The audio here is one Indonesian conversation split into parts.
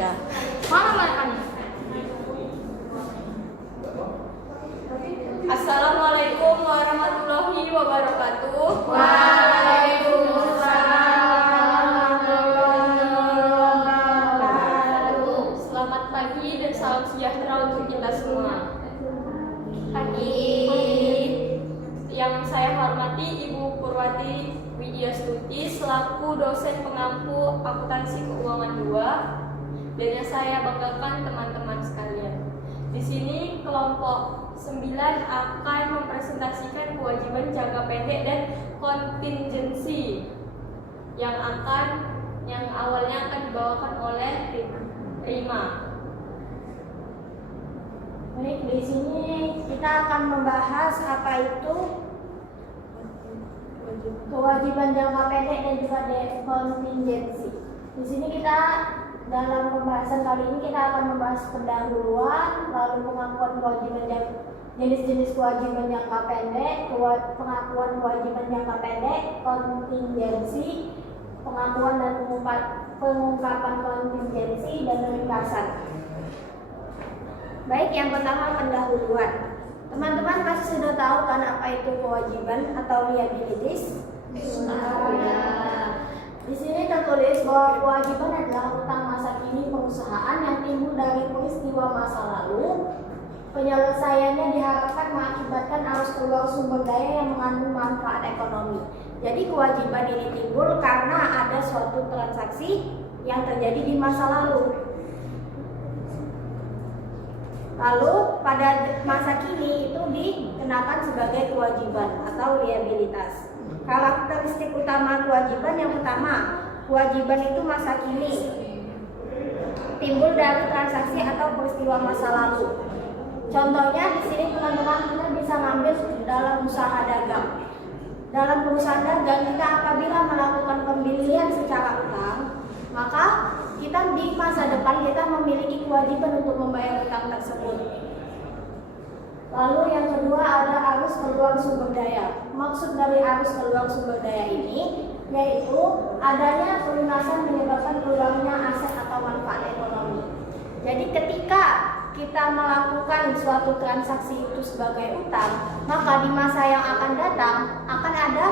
Anda. Mana mereka? Assalamualaikum warahmatullahi wabarakatuh. Waalaikumsalam warahmatullahi wabarakatuh. Selamat pagi dan salam sejahtera untuk kita semua. Yang saya hormati Ibu Purwati Widyastuti selaku dosen pengampu akuntansi keuangan 2, dan yang saya banggakan teman-teman sekalian. Di sini kelompok 9 akan mempresentasikan kewajiban jangka pendek dan kontingensi yang awalnya akan dibawakan oleh Rima. Baik, di sini kita akan membahas apa itu kewajiban jangka pendek dan juga kontingensi. Di sini kita dalam pembahasan kali ini kita akan membahas pendahuluan, lalu pengakuan kewajiban jenis-jenis kewajiban jangka pendek, pengakuan kewajiban jangka pendek, kontingensi, pengakuan dan pengungkapan kontingensi dan ringkasan. Baik, yang pertama pendahuluan. Teman-teman pasti sudah tahu kan apa itu kewajiban atau liabilities? Di sini tertulis bahwa kewajiban adalah utang masa kini perusahaan yang timbul dari peristiwa masa lalu. Penyelesaiannya diharapkan mengakibatkan arus keluar sumber daya yang mengandung manfaat ekonomi. Jadi kewajiban ini timbul karena ada suatu transaksi yang terjadi di masa lalu. Lalu pada masa kini itu dikenakan sebagai kewajiban atau liabilitas. Karakteristik utama kewajiban yang pertama, kewajiban itu masa kini, timbul dari transaksi atau peristiwa masa lalu. Contohnya di sini teman-teman kita bisa ngambil dalam usaha dagang. Dalam perusahaan dagang kita apabila melakukan pembelian secara utang, maka kita di masa depan kita memiliki kewajiban untuk membayar utang tersebut. Lalu yang kedua ada arus keluar sumber daya. Maksud dari arus keluar sumber daya ini yaitu adanya pelunasan menyebabkan keluarnya aset atau manfaat ekonomi. Jadi ketika kita melakukan suatu transaksi itu sebagai utang, maka di masa yang akan datang akan ada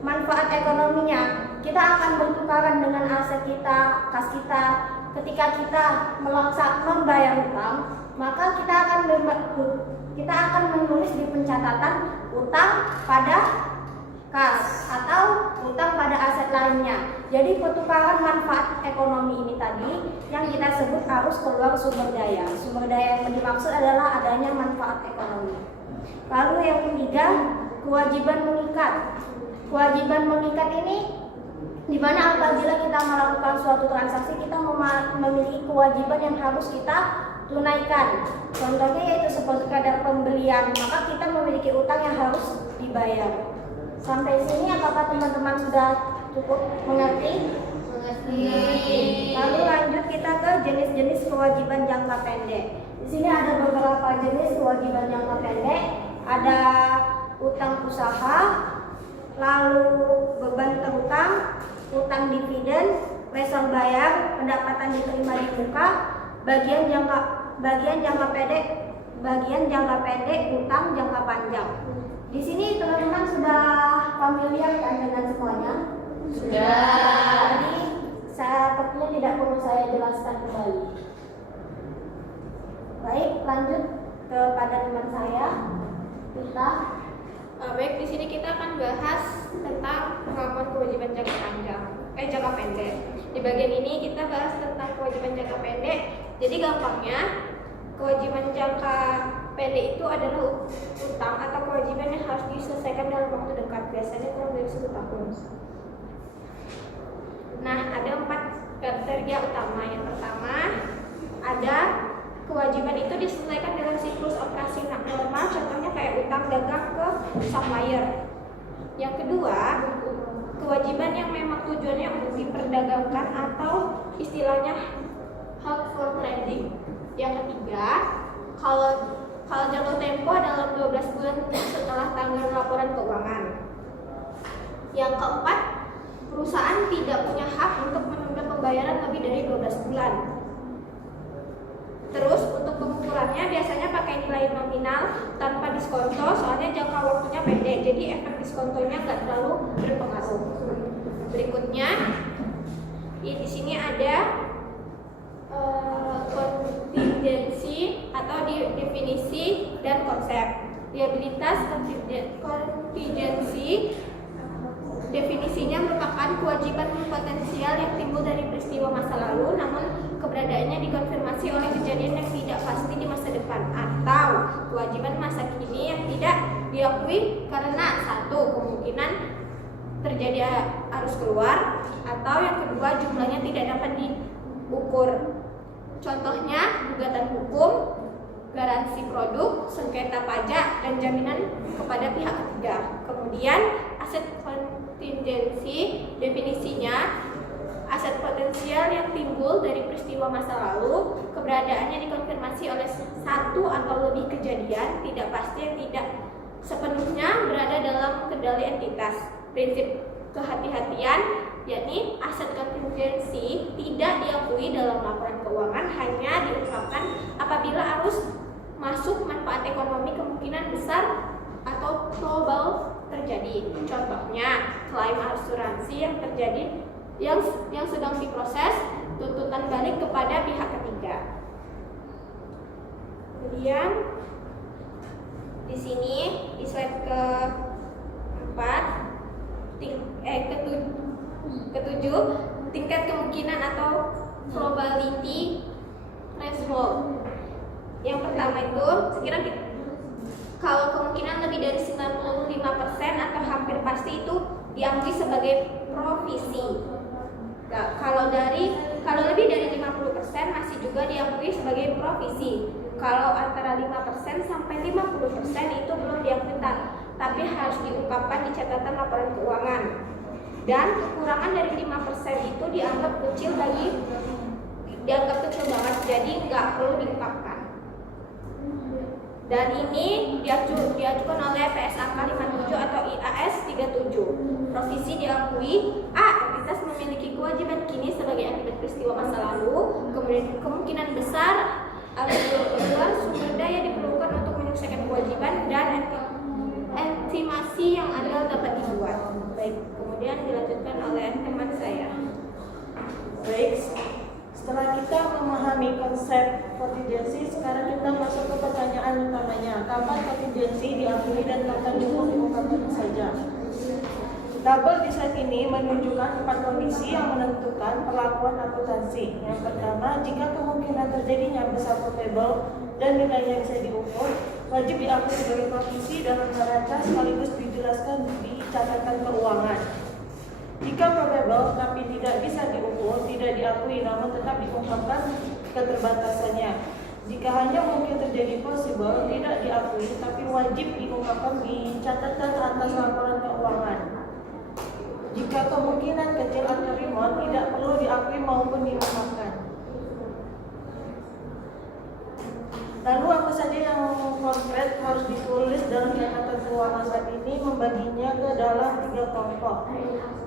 manfaat ekonominya. Kita akan bertukaran dengan aset kita, kas kita. Ketika kita membayar utang, maka kita akan menulis di pencatatan utang pada kas atau utang pada aset lainnya. Jadi pertukaran manfaat ekonomi ini tadi yang kita sebut arus keluar sumber daya. Sumber daya yang dimaksud adalah adanya manfaat ekonomi. Lalu yang ketiga, kewajiban mengikat. Kewajiban mengikat ini di mana apabila kita melakukan suatu transaksi kita memiliki kewajiban yang harus kita tunaikan. Contohnya yaitu seperti kadar pembelian, maka kita memiliki utang yang harus dibayar. Sampai sini apakah teman-teman sudah cukup mengerti? Mengerti. Lalu lanjut kita ke jenis-jenis kewajiban jangka pendek. Di sini ada beberapa jenis kewajiban jangka pendek. Ada utang usaha, lalu beban terutang, utang dividen, lesor bayar, pendapatan diterima di muka, bagian jangka pendek, utang jangka panjang. Di sini teman-teman sudah familiar kan dengan semuanya? Sudah. Jadi sepertinya tidak perlu saya jelaskan kembali. Baik, lanjut kepada teman saya. Baik, di sini kita akan bahas tentang pengakuan kewajiban jangka pendek. Di bagian ini kita bahas tentang kewajiban jangka pendek. Jadi gampangnya, kewajiban jangka pendek itu adalah utang atau kewajiban yang harus diselesaikan dalam waktu dekat, biasanya kurang dari 1 tahun. Nah, ada 4 kriteria utama. Yang pertama, ada kewajiban itu diselesaikan dalam siklus operasi normal, contohnya kayak utang dagang ke supplier. Yang kedua, kewajiban yang memang tujuannya untuk diperdagangkan atau istilahnya held for trading. Yang ketiga, kalau jatuh tempo dalam 12 bulan setelah tanggal laporan keuangan. Yang keempat, perusahaan tidak punya hak untuk menunda pembayaran lebih dari 12 bulan. utangnya biasanya pakai nilai nominal tanpa diskonto, soalnya jangka waktunya pendek, jadi efek diskontonya nggak terlalu berpengaruh. Berikutnya, di sini ada kontingensi atau definisi dan konsep. Liabilitas kontingensi definisinya merupakan kewajiban potensial yang timbul dari peristiwa masa lalu, namun keberadaannya dikonfirmasi oleh kejadian yang tidak pasti di masa depan, atau kewajiban masa kini yang tidak diakui karena satu, kemungkinan terjadi arus keluar, atau yang kedua, jumlahnya tidak dapat diukur. Contohnya gugatan hukum, garansi produk, sengketa pajak, dan jaminan kepada pihak ketiga. Kemudian aset kontingensi definisinya aset potensial yang timbul dari peristiwa masa lalu, keberadaannya dikonfirmasi oleh satu atau lebih kejadian tidak pasti yang tidak sepenuhnya berada dalam kendali entitas. Prinsip kehati-hatian, yakni aset kontingensi tidak diakui dalam laporan keuangan, hanya diungkapkan apabila arus masuk manfaat ekonomi kemungkinan besar atau probable terjadi. Contohnya, klaim asuransi yang terjadi yang sedang diproses, tuntutan balik kepada pihak ketiga. Kemudian di sini di slide ketujuh, tingkat kemungkinan atau probability threshold. Yang pertama itu sekiranya kalau kemungkinan lebih dari 95% atau hampir pasti itu diakui sebagai provisi. Nah, kalau lebih dari 50% masih juga diakui sebagai provisi. Kalau antara 5% sampai 50% itu belum diakui, tapi harus diungkapkan di catatan laporan keuangan. Dan kekurangan dari 5% itu dianggap kecil banget, jadi nggak perlu diungkapkan. Dan ini diajukan oleh PSAK 57 atau IAS 37. Provisi diakui A. Entitas memiliki kewajiban kini sebagai akibat peristiwa masa lalu. Kemudian kemungkinan besar arus keluar sumber daya diperlukan untuk menyelesaikan kewajiban, dan estimasi yang adil dapat dibuat. Baik, kemudian dilanjutkan oleh teman saya. Baik, setelah kita memahami konsep kontingensi, sekarang kita masuk ke pertanyaan utamanya. Kapan kontingensi diakui dan kapan cukup diungkapkan saja? Tabel di slide ini menunjukkan 4 kondisi yang menentukan perlakuan akuntansi. Yang pertama, jika kemungkinan terjadinya besar probable dan nilainya bisa diukur, wajib diakui sebagai provisi dalam neraca sekaligus dijelaskan di catatan keuangan. Jika probable tapi tidak bisa diukur, tidak diakui namun tetap diungkapkan keterbatasannya. Jika hanya mungkin terjadi possible, tidak diakui tapi wajib diungkapkan di catatan atas laporan keuangan. Jika kemungkinan kecil atau remote, tidak perlu diakui maupun diungkapkan. Lalu apa saja yang konkret harus ditulis dalam catatan keuangan saat ini? Membaginya ke dalam 3 kelompok.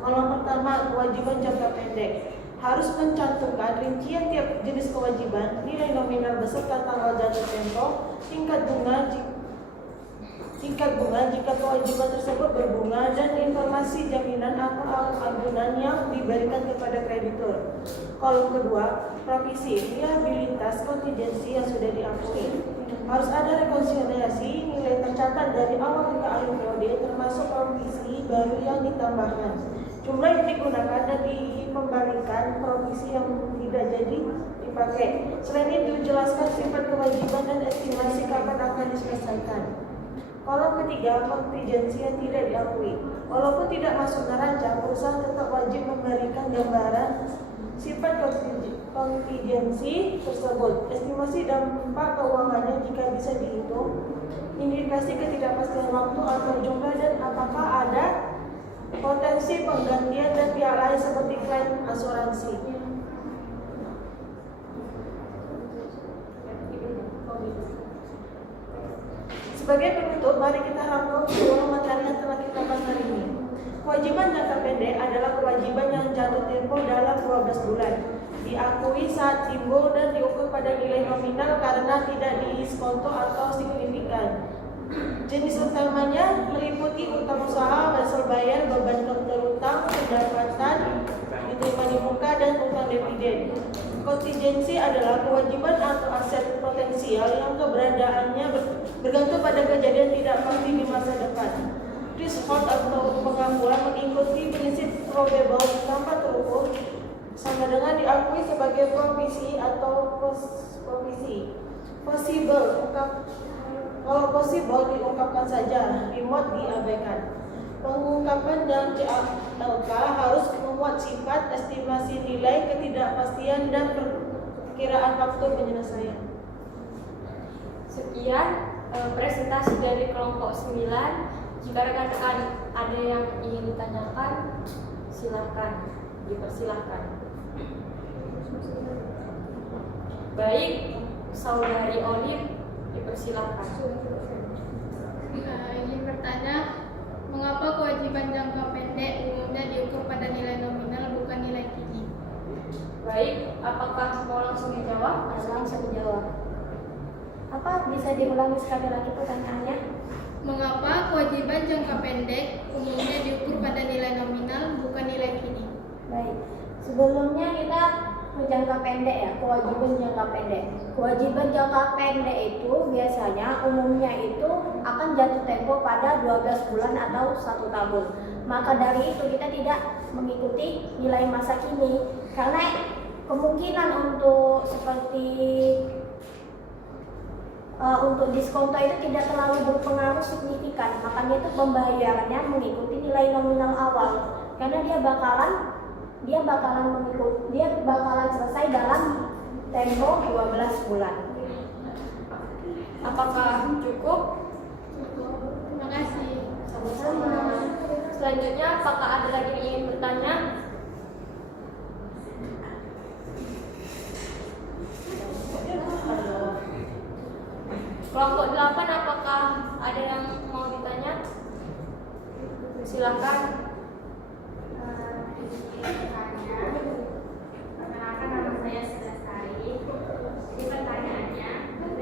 Kolom pertama, kewajiban jangka pendek. Harus mencantumkan rincian tiap jenis kewajiban, nilai nominal beserta tanggal jatuh tempo, tingkat bunga jika kewajiban tersebut berbunga, dan informasi jaminan atau agunan yang diberikan kepada kreditur. Kolom kedua, provisi, liabilitas kontingensi yang sudah diakui. Harus ada rekonsiliasi nilai tercatat dari awal hingga akhir periode, termasuk provisi baru yang ditambahkan, jumlah yang digunakan dan dikembalikan provisi yang tidak jadi dipakai. Selain itu, jelaskan sifat kewajiban dan estimasi kapan akan diselesaikan. Kolom ketiga, kontingensi yang tidak diakui. Walaupun tidak masuk neraca, perusahaan tetap wajib memberikan gambaran sifat kontingensi tersebut, estimasi dampak keuangannya jika bisa dihitung, indikasi ketidakpastian waktu atau jumlah, dan apakah ada potensi penggantian dan pihak lain seperti klaim asuransi. Sebagai penutup, mari kita rangkum seluruh materi yang telah kita bahas hari ini. Kewajiban jangka pendek adalah kewajiban yang jatuh tempo dalam 12 bulan, diakui saat timbul dan diukur pada pada nilai nominal karena tidak diskonto atau signifikan. Jenis utamanya meliputi utang usaha, hasil bayar, beban utang, pendapatan diterima di muka, dan utang dividen. Kontingensi adalah kewajiban atau aset potensial yang keberadaannya bergantung pada kejadian tidak pasti di masa depan. Threshold atau pengakuan mengikuti prinsip probable tanpa terukur sama dengan diakui sebagai provisi atau provisi. Possible, kalau possible diungkapkan saja, remote diabaikan. Pengungkapan dan CLK harus memuat sifat estimasi nilai, ketidakpastian, dan perkiraan faktor penyelesaian. Sekian presentasi dari kelompok 9. Jika rekan-rekan ada yang ingin ditanyakan, silakan, dipersilahkan. Baik, Saudari Olive, dipersilahkan. Ingin bertanya, mengapa kewajiban jangka pendek umumnya diukur pada nilai nominal bukan nilai kini? Baik, apakah mau langsung dijawab? Langsung dijawab. Apa bisa diulangi sekali lagi pertanyaannya? Mengapa kewajiban jangka pendek umumnya diukur pada nilai nominal bukan nilai kini? Baik, sebelumnya kita ke jangka pendek ya, kewajiban jangka pendek. Kewajiban jangka pendek itu biasanya umumnya itu akan jatuh tempo pada 12 bulan atau 1 tahun. Maka dari itu kita tidak mengikuti nilai masa kini karena kemungkinan untuk seperti untuk diskonto itu tidak terlalu berpengaruh signifikan. Makanya itu pembayarannya mengikuti nilai nominal awal karena dia bakalan selesai dalam tempo 12 bulan. Apakah cukup? Terima kasih. Sama-sama. Selanjutnya, apakah ada lagi yang ingin bertanya? Kelompok 8, apakah ada yang mau ditanya? Silakan. Perkenalkan, nama saya Sedastari. Jadi pertanyaannya,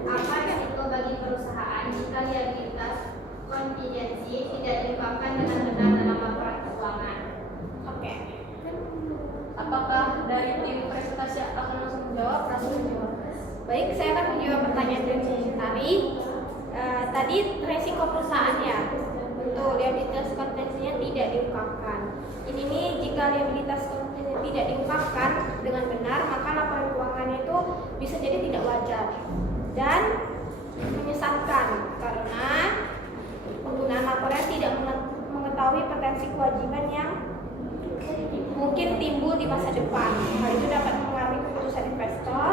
apa risiko bagi perusahaan jika liabilitas kontingensi tidak diungkapkan dengan benar dalam laporan keuangan? Oke. Apakah dari tim presentasi akan langsung menjawab? Langsung menjawab. Baik, saya akan menjawab pertanyaan dari tadi. Tadi resiko perusahaan ya, untuk liabilitas kontingensinya tidak diungkapkan. Ini nih, jika liabilitas kontingensi tidak diungkapkan dengan benar, maka laporan keuangannya itu bisa jadi tidak wajar dan menyesatkan karena penggunaan laporan tidak mengetahui potensi kewajiban yang mungkin timbul di masa depan. Hal itu dapat mempengaruhi keputusan investor,